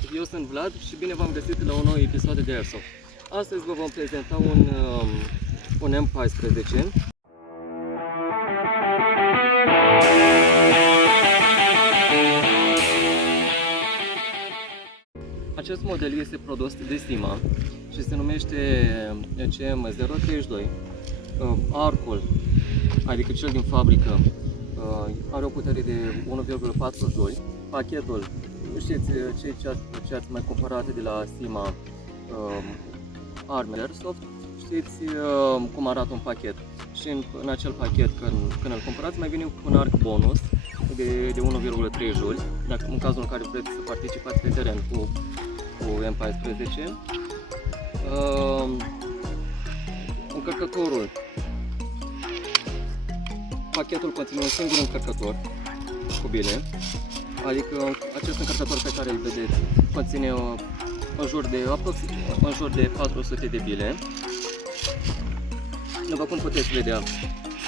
Salut! Eu sunt Vlad și bine v-am găsit la un nou episod de Airsoft. Astăzi vă vom prezenta un M14. Acest model este produs de Sima și se numește CM032. Arcul, adică cel din fabrică, are o putere de 1,42. Pachetul, știți, cei ce ați mai cumpărat de la Sima arme Airsoft, știți cum arată un pachet. Și în acel pachet, când îl cumpărați, mai vine cu un arc bonus de 1,3 juli, dacă în cazul în care vreți să participați pe teren cu M14. Încărcătorul. Pachetul conține un singur încărcător cu bile, adică acest încărcător pe care îl vedeți conține în jur de 400 de bile. După cum puteți vedea,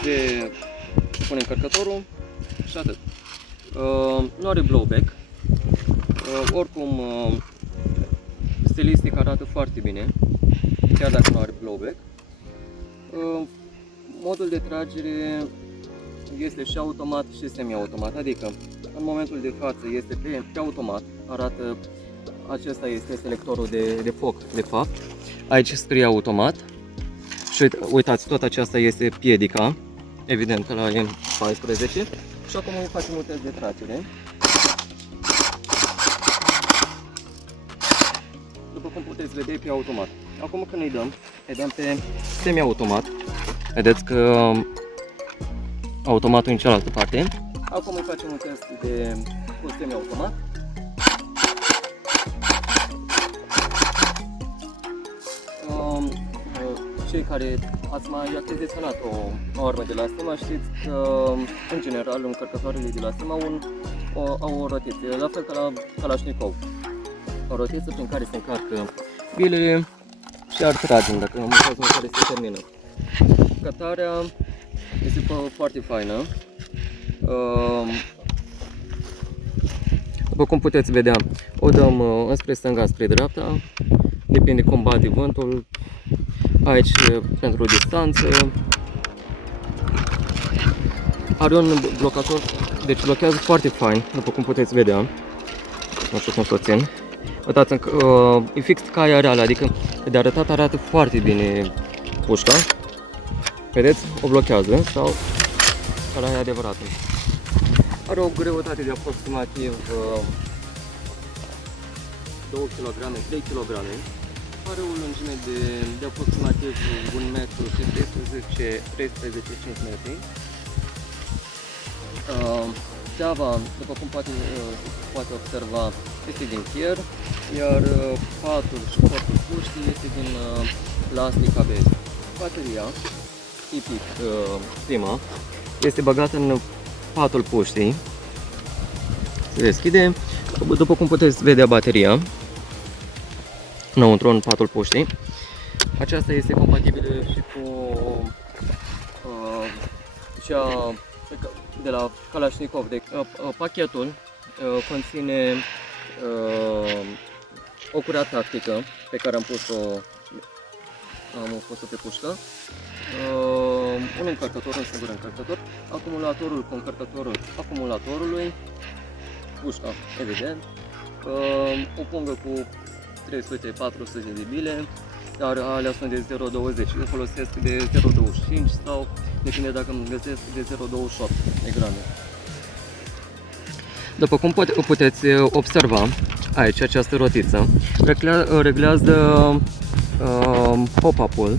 se pune încărcătorul și atât. Nu are blowback, oricum stilistic arată foarte bine, chiar dacă nu are blowback. Modul de tragere este și automat și semi-automat, adică în momentul de față este pe automat, arată, acesta este selectorul de foc de fapt, aici scrie automat și uitați, tot aceasta este piedica, evident că la M14, și acum îi facem un test de tragere. După cum puteți vedea, pe automat. Acum când îi dăm pe semi-automat, vedeți că automatul în cealaltă parte. Acum îi facem un test cu semi-automat. Cei care ați mai achiziționat o armă de la Sima știți că, în general, încărcătoarele de la Sima au o rotiță, la fel ca la Kalashnikov. O rotiță prin care se încarcă bilele și ar trage, dacă în cazul în care se termină. Cătarea este foarte faină. După cum puteți vedea, o dăm înspre stânga, spre dreapta, depinde cum bate vântul. Aici pentru distanță. Are un blocator, deci blochează foarte fain, după cum puteți vedea. Nu știu cum să o țin. Uitați, e fix ca aia reală, adică de arătat arată foarte bine pușca. Vedeți? O blochează sau ăla e adevărat. Are o greutate de aproximativ 2 kg, 3 kg. Are o lungime de aproximativ 1 metru și 13 cm. Țeava, după cum poate observa, este din fier, iar patul și corpul puștii este din plastic ABS. Bateria, tipic Sima, este băgată în patul puștii. Se deschide. După cum puteți vedea bateria înăuntru în patul puștii. Aceasta este compatibilă și cu cea de la Kalashnikov. Pachetul conține o curea tactică pe care am pus-o pe pușcă, un încărcător, un singur încărcător, acumulatorul cu încărcătorul acumulatorului, pușca, evident, o pungă cu 300-400 de bile, dar alea sunt de 0,20. Eu folosesc de 0,25 sau depinde dacă îmi găsesc de 0,28 de grame. După cum puteți observa, aici această rotiță reglează pop-up-ul.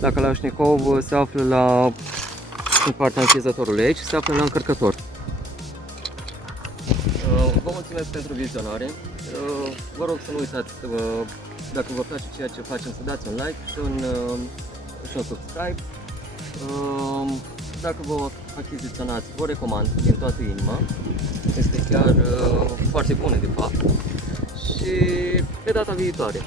La Kalashnikov se află în partea închizătorului, aici se află la încărcător. Vă mulțumesc pentru vizionare. Vă rog să nu uitați, dacă vă place ceea ce facem, să dați un like și un subscribe. Dacă vă achiziționați, vă recomand din toată inima. Este chiar foarte bună, de fapt. Și pe data viitoare.